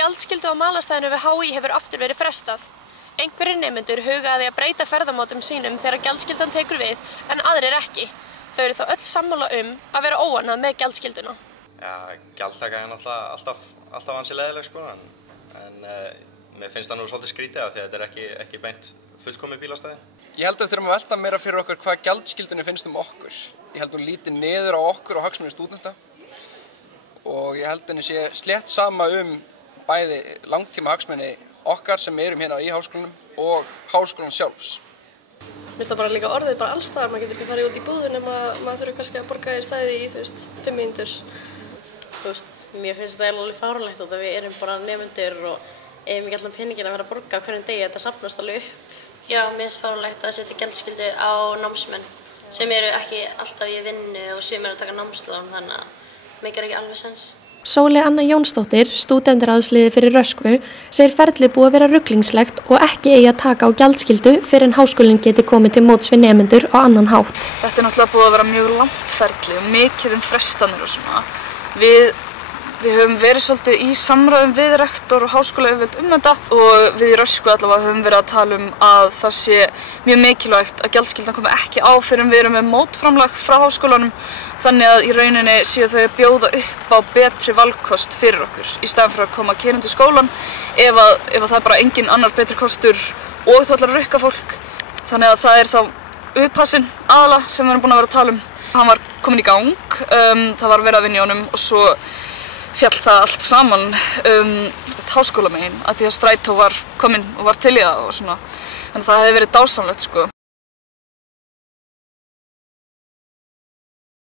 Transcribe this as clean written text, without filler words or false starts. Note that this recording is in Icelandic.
Gjaldskyldu á málastæðinu við HÍ hefur aftur verið frestað. Einhverjir nemendur huga að því að breyta ferðamátum sínum þegar gjaldskyldan tekur við, en aðrir ekki. Þau eru þó öll sammála að vera óánægð með gjaldskylduna. Já, gjaldtaka náttúrulega alltaf ansi leiðileg sko, en mér finnst það nú svolítið skrítið af því að þetta ekki beint fullkomið bílastæði. Ég held að við þurfum að velta meira fyrir okkur hvað gjaldskyldunni finnst okkur. Ég held hún líti niður á okkur og hagsmuni stúdenta og ég held henni sé slétt sama bæði langtíma hagsmuni okkar sem erum hérna í háskólanum og háskólan sjálfs. Mér finnst það bara líka orðið bara allstaðar, maður getur ekki farið út í búðun ef maður þurfi kannski að borga í stæði í 5 mínútur. Mér finnst það alveg fáránlegt út að við erum bara nemendur og eigum ekki allan peningin að vera að borga hverjum degi, þetta safnast alveg upp. Já, mér finnst fáránlegt að setja gjaldskyldu á námsmenn sem eru ekki alltaf í vinnu og sumir að taka námslán, þannig að meikar ekki alveg sens. Sóley Anna Jónsdóttir, stúdentaráðsliði fyrir Röskvu, segir ferlið búið að vera ruglingslegt og ekki eigi að taka á gjaldskyldu fyrr en háskólinn geti komið til móts við nemendur á annan hátt. Þetta náttúrulega búið að vera mjög langt ferli og mikið frestanir og svona. Við höfum verið svolítið í samræðum við rektor og háskólayfirvöld þetta og við í Röskvu allavega höfum verið að tala að það sé mjög mikilvægt að gjaldskyldan komi ekki á fyrr en við erum með mótframlag frá háskólanum, þannig að í rauninni séu þau að bjóða upp á betri valkost fyrir okkur í staðan fyrir að koma kynandi í skólan ef það er bara engin annar betri kostur og þú ætlar að rukka fólk. Þannig að það er þá upphasinn aðala sem við erum búin að vera að tala Hann var komin í gang, það var verið að vinna í honum og svo fjall það allt saman háskólamegin að því að strætó var kominn og var til í það og svona. Þannig að það hefði verið dásamlegt sko.